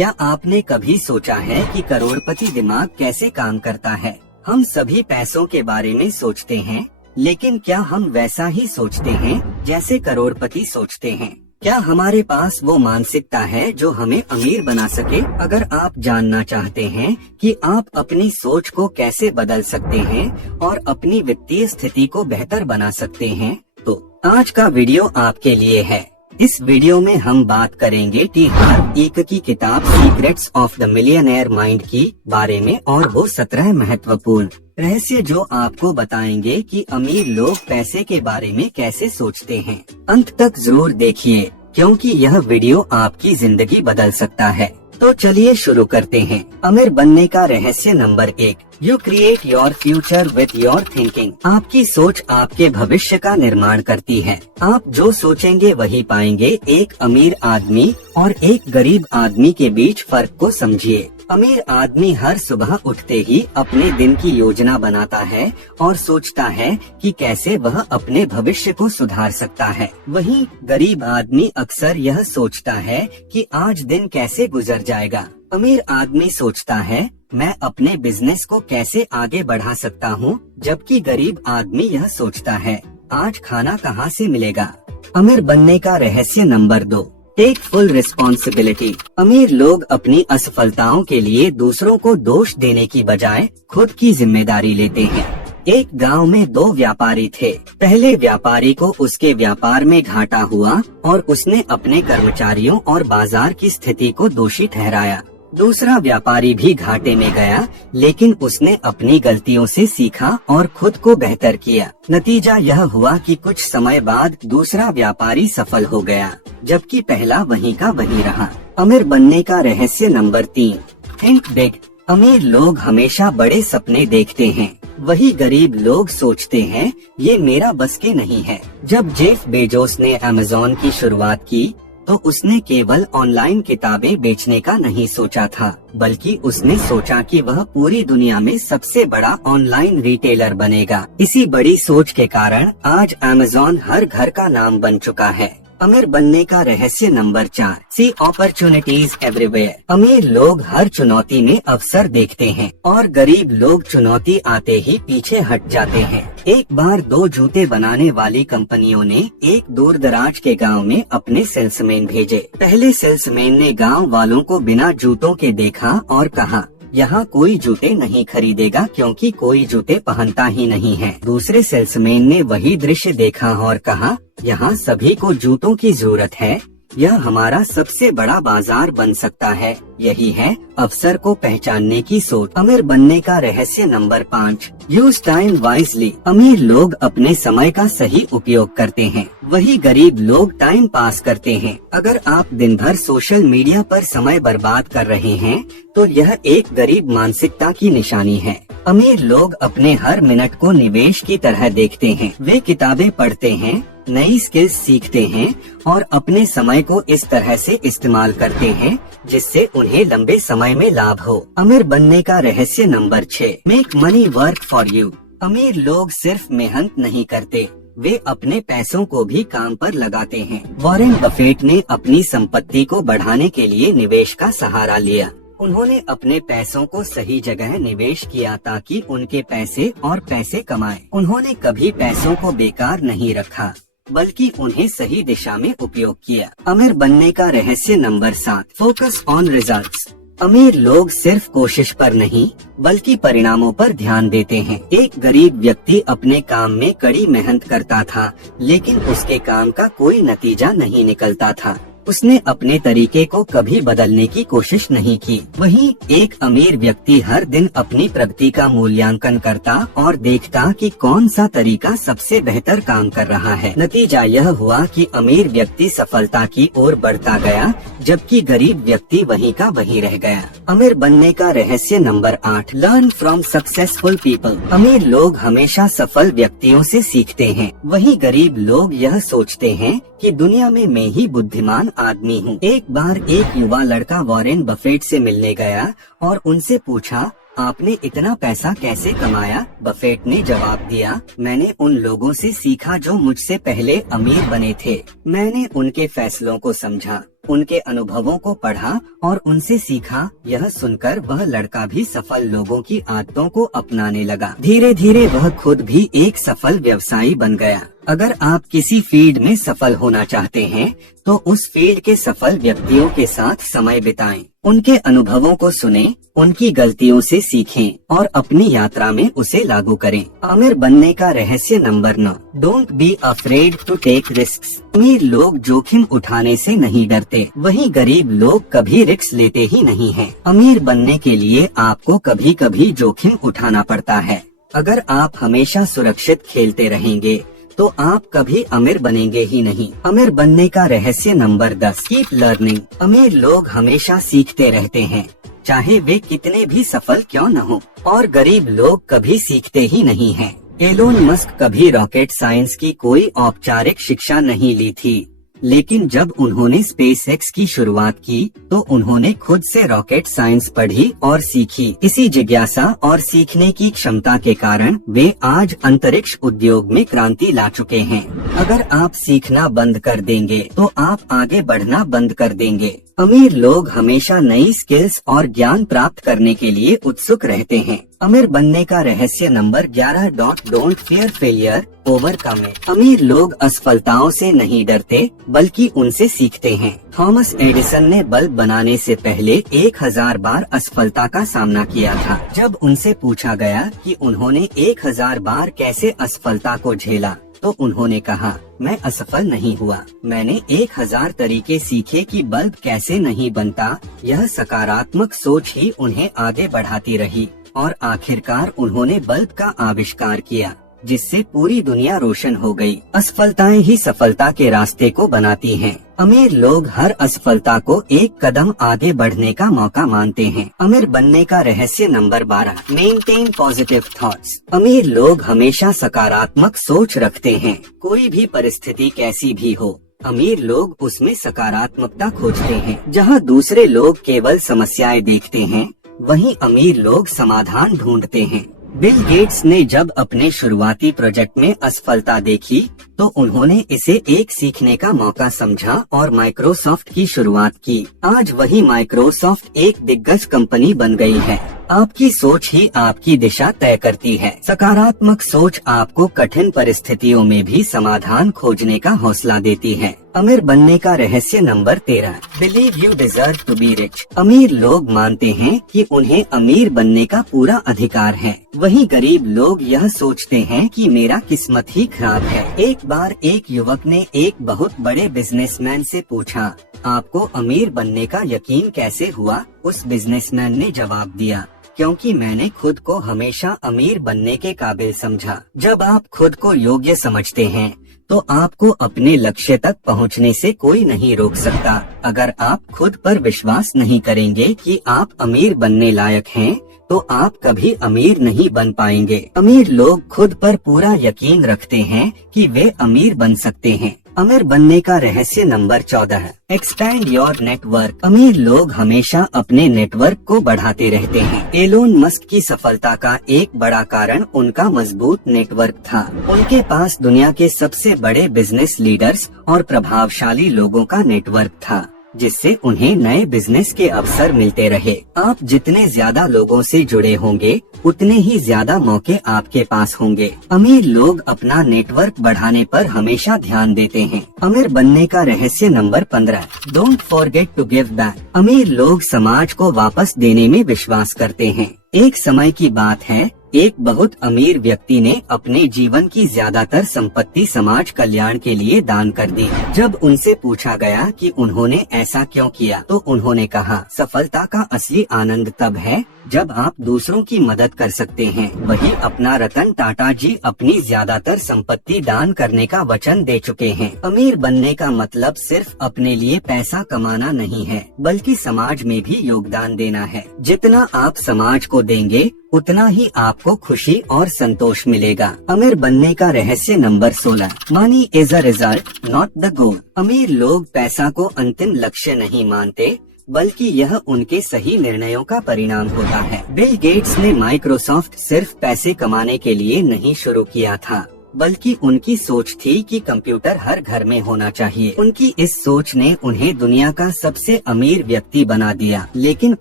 क्या आपने कभी सोचा है कि करोड़पति दिमाग कैसे काम करता है? हम सभी पैसों के बारे में सोचते हैं, लेकिन क्या हम वैसा ही सोचते हैं जैसे करोड़पति सोचते हैं? क्या हमारे पास वो मानसिकता है जो हमें अमीर बना सके? अगर आप जानना चाहते हैं कि आप अपनी सोच को कैसे बदल सकते हैं और अपनी वित्तीय स्थिति को बेहतर बना सकते हैं, तो आज का वीडियो आपके लिए है। इस वीडियो में हम बात करेंगे टी हार्व एक की किताब secrets of the millionaire mind की बारे में और वो 17 महत्वपूर्ण रहस्य जो आपको बताएंगे कि अमीर लोग पैसे के बारे में कैसे सोचते हैं। अंत तक जरूर देखिए, क्योंकि यह वीडियो आपकी जिंदगी बदल सकता है। तो चलिए शुरू करते हैं। अमीर बनने का रहस्य number 1, you create your future with your thinking. आपकी सोच आपके भविष्य का निर्माण करती है। आप जो सोचेंगे वही पाएंगे। एक अमीर आदमी और एक गरीब आदमी के बीच फर्क को समझिए। अमीर आदमी हर सुबह उठते ही अपने दिन की योजना बनाता है और सोचता है कि कैसे वह अपने भविष्य को सुधार सकता है। वहीं गरीब आदमी अक्सर यह सोचता है कि आज दिन कैसे गुजर जाएगा। अमीर आदमी सोचता है मैं अपने बिजनेस को कैसे आगे बढ़ा सकता हूँ, जबकि गरीब आदमी यह सोचता है आज खाना कहाँ से मिलेगा। अमीर बनने का रहस्य नंबर 2, टेक फुल रिस्पॉन्सिबिलिटी। अमीर लोग अपनी असफलताओं के लिए दूसरों को दोष देने की बजाय खुद की जिम्मेदारी लेते हैं। एक गांव में 2 व्यापारी थे। पहले व्यापारी को उसके व्यापार में घाटा हुआ और उसने अपने कर्मचारियों और बाजार की स्थिति को दोषी ठहराया। दूसरा व्यापारी भी घाटे में गया, लेकिन उसने अपनी गलतियों से सीखा और खुद को बेहतर किया। नतीजा यह हुआ कि कुछ समय बाद दूसरा व्यापारी सफल हो गया, जबकि पहला वहीं का वहीं रहा। अमीर बनने का रहस्य नंबर 3, थिंक बिग। अमीर लोग हमेशा बड़े सपने देखते हैं, वही गरीब लोग सोचते हैं ये मेरा बस के नहीं है। जब जेफ बेजोस ने अमेज़न की शुरुआत की तो उसने केवल ऑनलाइन किताबें बेचने का नहीं सोचा था, बल्कि उसने सोचा कि वह पूरी दुनिया में सबसे बड़ा ऑनलाइन रिटेलर बनेगा। इसी बड़ी सोच के कारण आज अमेज़न हर घर का नाम बन चुका है। अमीर बनने का रहस्य नंबर 4, सी अपॉर्चुनिटीज एवरीवेयर। अमीर लोग हर चुनौती में अवसर देखते हैं और गरीब लोग चुनौती आते ही पीछे हट जाते हैं। एक बार 2 जूते बनाने वाली कंपनियों ने एक दूर दराज के गांव में अपने सेल्समैन भेजे। पहले सेल्समैन ने गांव वालों को बिना जूतों के देखा और कहा यहाँ कोई जूते नहीं खरीदेगा क्योंकि कोई जूते पहनता ही नहीं है। दूसरे सेल्समैन ने वही दृश्य देखा और कहा यहाँ सभी को जूतों की जरूरत है, यह हमारा सबसे बड़ा बाजार बन सकता है। यही है अवसर को पहचानने की सोच। अमीर बनने का रहस्य नंबर 5, यूज टाइम वाइजली। अमीर लोग अपने समय का सही उपयोग करते हैं, वही गरीब लोग टाइम पास करते हैं। अगर आप दिन भर सोशल मीडिया पर समय बर्बाद कर रहे हैं तो यह एक गरीब मानसिकता की निशानी है। अमीर लोग अपने हर मिनट को निवेश की तरह देखते हैं। वे किताबें पढ़ते हैं, नई स्किल्स सीखते हैं और अपने समय को इस तरह से इस्तेमाल करते हैं जिससे उन्हें लंबे समय में लाभ हो। अमीर बनने का रहस्य number 6, make money work for you. अमीर लोग सिर्फ मेहनत नहीं करते, वे अपने पैसों को भी काम पर लगाते हैं। वॉरेन बफेट ने अपनी संपत्ति को बढ़ाने के लिए निवेश का सहारा लिया। उन्होंने अपने पैसों को सही जगह निवेश किया ताकि उनके पैसे और पैसे कमाएं। उन्होंने कभी पैसों को बेकार नहीं रखा, बल्कि उन्हें सही दिशा में उपयोग किया। अमीर बनने का रहस्य नंबर 7, फोकस ऑन रिजल्ट्स। अमीर लोग सिर्फ कोशिश पर नहीं बल्कि परिणामों पर ध्यान देते हैं। एक गरीब व्यक्ति अपने काम में कड़ी मेहनत करता था, लेकिन उसके काम का कोई नतीजा नहीं निकलता था। उसने अपने तरीके को कभी बदलने की कोशिश नहीं की। वहीं एक अमीर व्यक्ति हर दिन अपनी प्रगति का मूल्यांकन करता और देखता कि कौन सा तरीका सबसे बेहतर काम कर रहा है। नतीजा यह हुआ कि अमीर व्यक्ति सफलता की ओर बढ़ता गया, जबकि गरीब व्यक्ति वहीं का वहीं रह गया। अमीर बनने का रहस्य number 8, learn from successful people. अमीर लोग हमेशा सफल व्यक्तियों से सीखते हैं, वहीं गरीब लोग यह सोचते हैं कि दुनिया में मैं ही बुद्धिमान आदमी हूँ। एक बार एक युवा लड़का वॉरेन बफेट से मिलने गया और उनसे पूछा आपने इतना पैसा कैसे कमाया? बफेट ने जवाब दिया, मैंने उन लोगों से सीखा जो मुझसे पहले अमीर बने थे। मैंने उनके फैसलों को समझा, उनके अनुभवों को पढ़ा और उनसे सीखा। यह सुनकर वह लड़का भी सफल लोगों की आदतों को अपनाने लगा। धीरे धीरे वह खुद भी एक सफल व्यवसायी बन गया। अगर आप किसी फील्ड में सफल होना चाहते हैं तो उस फील्ड के सफल व्यक्तियों के साथ समय बिताएं, उनके अनुभवों को सुनें, उनकी गलतियों से सीखें और अपनी यात्रा में उसे लागू करें। अमीर बनने का रहस्य number 9, don't be afraid to take risks. अमीर लोग जोखिम उठाने से नहीं डरते, वहीं गरीब लोग कभी रिस्क लेते ही नहीं हैं। अमीर बनने के लिए आपको कभी कभी जोखिम उठाना पड़ता है। अगर आप हमेशा सुरक्षित खेलते रहेंगे तो आप कभी अमीर बनेंगे ही नहीं। अमीर बनने का रहस्य नंबर 10, कीप लर्निंग। अमीर लोग हमेशा सीखते रहते हैं, चाहे वे कितने भी सफल क्यों न हो, और गरीब लोग कभी सीखते ही नहीं हैं। एलोन मस्क कभी रॉकेट साइंस की कोई औपचारिक शिक्षा नहीं ली थी, लेकिन जब उन्होंने स्पेसएक्स की शुरुआत की तो उन्होंने खुद से रॉकेट साइंस पढ़ी और सीखी। इसी जिज्ञासा और सीखने की क्षमता के कारण वे आज अंतरिक्ष उद्योग में क्रांति ला चुके हैं। अगर आप सीखना बंद कर देंगे तो आप आगे बढ़ना बंद कर देंगे। अमीर लोग हमेशा नई स्किल्स और ज्ञान प्राप्त करने के लिए उत्सुक रहते हैं। अमीर बनने का रहस्य number 11, don't fear failure, overcome it. अमीर लोग असफलताओं से नहीं डरते बल्कि उनसे सीखते हैं। थॉमस एडिसन ने बल्ब बनाने से पहले 1000 बार असफलता का सामना किया था। जब उनसे पूछा गया कि उन्होंने 1000 बार कैसे असफलता को झेला तो उन्होंने कहा, मैं असफल नहीं हुआ, मैंने 1000 तरीके सीखे कि बल्ब कैसे नहीं बनता। यह सकारात्मक सोच ही उन्हें आगे बढ़ाती रही और आखिरकार उन्होंने बल्ब का आविष्कार किया, जिससे पूरी दुनिया रोशन हो गई। असफलताएं ही सफलता के रास्ते को बनाती हैं। अमीर लोग हर असफलता को एक कदम आगे बढ़ने का मौका मानते हैं। अमीर बनने का रहस्य नंबर 12, मेंटेन पॉजिटिव थॉट्स। अमीर लोग हमेशा सकारात्मक सोच रखते हैं, कोई भी परिस्थिति कैसी भी हो। अमीर लोग उसमें सकारात्मकता खोजते हैं। जहाँ दूसरे लोग केवल समस्याएं देखते हैं, वहीं अमीर लोग समाधान ढूंढते हैं। बिल गेट्स ने जब अपने शुरुआती प्रोजेक्ट में असफलता देखी तो उन्होंने इसे एक सीखने का मौका समझा और माइक्रोसॉफ्ट की शुरुआत की। आज वही माइक्रोसॉफ्ट एक दिग्गज कंपनी बन गई है। आपकी सोच ही आपकी दिशा तय करती है। सकारात्मक सोच आपको कठिन परिस्थितियों में भी समाधान खोजने का हौसला देती है। अमीर बनने का रहस्य number 13, believe you deserve to be rich. अमीर लोग मानते हैं कि उन्हें अमीर बनने का पूरा अधिकार है, वहीं गरीब लोग यह सोचते हैं कि मेरा किस्मत ही खराब है। एक बार एक युवक ने एक बहुत बड़े बिजनेसमैन से पूछा, आपको अमीर बनने का यकीन कैसे हुआ? उस बिजनेसमैन ने जवाब दिया, क्योंकि मैंने खुद को हमेशा अमीर बनने के काबिल समझा। जब आप खुद को योग्य समझते हैं तो आपको अपने लक्ष्य तक पहुंचने से कोई नहीं रोक सकता। अगर आप खुद पर विश्वास नहीं करेंगे कि आप अमीर बनने लायक हैं, तो आप कभी अमीर नहीं बन पाएंगे। अमीर लोग खुद पर पूरा यकीन रखते हैं कि वे अमीर बन सकते हैं। अमीर बनने का रहस्य नंबर 14, एक्सपैंड योर नेटवर्क। अमीर लोग हमेशा अपने नेटवर्क को बढ़ाते रहते हैं। एलोन मस्क की सफलता का एक बड़ा कारण उनका मजबूत नेटवर्क था। उनके पास दुनिया के सबसे बड़े बिजनेस लीडर्स और प्रभावशाली लोगों का नेटवर्क था, जिससे उन्हें नए बिजनेस के अवसर मिलते रहे। आप जितने ज्यादा लोगों से जुड़े होंगे, उतने ही ज्यादा मौके आपके पास होंगे। अमीर लोग अपना नेटवर्क बढ़ाने पर हमेशा ध्यान देते हैं। अमीर बनने का रहस्य number 15, don't forget to give back. अमीर लोग समाज को वापस देने में विश्वास करते हैं। एक समय की बात है, एक बहुत अमीर व्यक्ति ने अपने जीवन की ज्यादातर संपत्ति समाज कल्याण के लिए दान कर दी। जब उनसे पूछा गया कि उन्होंने ऐसा क्यों किया, तो उन्होंने कहा, सफलता का असली आनंद तब है जब आप दूसरों की मदद कर सकते हैं। वही अपना रतन टाटा जी अपनी ज्यादातर संपत्ति दान करने का वचन दे चुके हैं। अमीर बनने का मतलब सिर्फ अपने लिए पैसा कमाना नहीं है, बल्कि समाज में भी योगदान देना है। जितना आप समाज को देंगे, उतना ही आपको खुशी और संतोष मिलेगा। अमीर बनने का रहस्य number 16, money is a result not the goal. अमीर लोग पैसा को अंतिम लक्ष्य नहीं मानते, बल्कि यह उनके सही निर्णयों का परिणाम होता है। बिल गेट्स ने माइक्रोसॉफ्ट सिर्फ पैसे कमाने के लिए नहीं शुरू किया था, बल्कि उनकी सोच थी कि कंप्यूटर हर घर में होना चाहिए। उनकी इस सोच ने उन्हें दुनिया का सबसे अमीर व्यक्ति बना दिया, लेकिन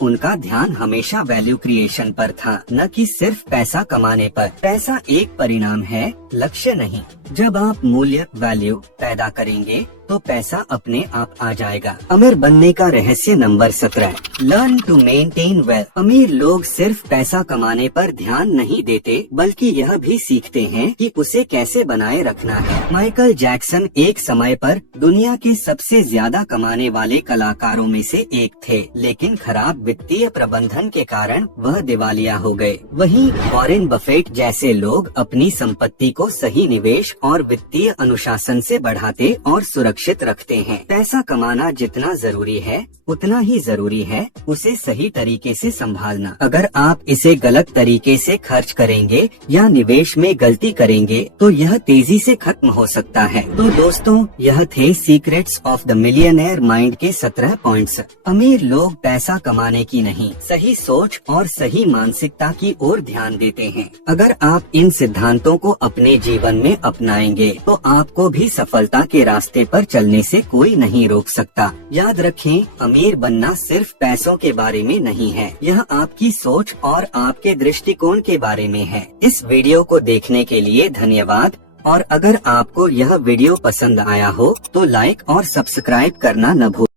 उनका ध्यान हमेशा वैल्यू क्रिएशन पर था, न कि सिर्फ पैसा कमाने पर। पैसा एक परिणाम है, लक्ष्य नहीं। जब आप मूल्य वैल्यू पैदा करेंगे तो पैसा अपने आप आ जाएगा। अमीर बनने का रहस्य number 17, learn to maintain wealth. अमीर लोग सिर्फ पैसा कमाने पर ध्यान नहीं देते, बल्कि यह भी सीखते हैं कि उसे कैसे बनाए रखना है। माइकल जैक्सन एक समय पर दुनिया के सबसे ज्यादा कमाने वाले कलाकारों में से एक थे, लेकिन खराब वित्तीय प्रबंधन के कारण वह दिवालिया हो गए। वहीं वॉरेन बफेट जैसे लोग अपनी संपत्ति को सही निवेश और वित्तीय अनुशासन से बढ़ाते और सुरक्षित रखते हैं। पैसा कमाना जितना जरूरी है, उतना ही जरूरी है उसे सही तरीके से संभालना। अगर आप इसे गलत तरीके से खर्च करेंगे या निवेश में गलती करेंगे तो यह तेजी से खत्म हो सकता है। तो दोस्तों, यह थे secrets of the millionaire mind के 17 पॉइंट्स। अमीर लोग पैसा कमाने की नहीं, सही सोच और सही मानसिकता की ओर ध्यान देते हैं। अगर आप इन सिद्धांतों को अपने जीवन में अपनाएंगे तो आपको भी सफलता के रास्ते पर चलने से कोई नहीं रोक सकता। याद रखें, अमीर बनना सिर्फ पैसों के बारे में नहीं है, यह आपकी सोच और आपके दृष्टिकोण के बारे में है। इस वीडियो को देखने के लिए धन्यवाद, और अगर आपको यह वीडियो पसंद आया हो तो लाइक और सब्सक्राइब करना न भूलें।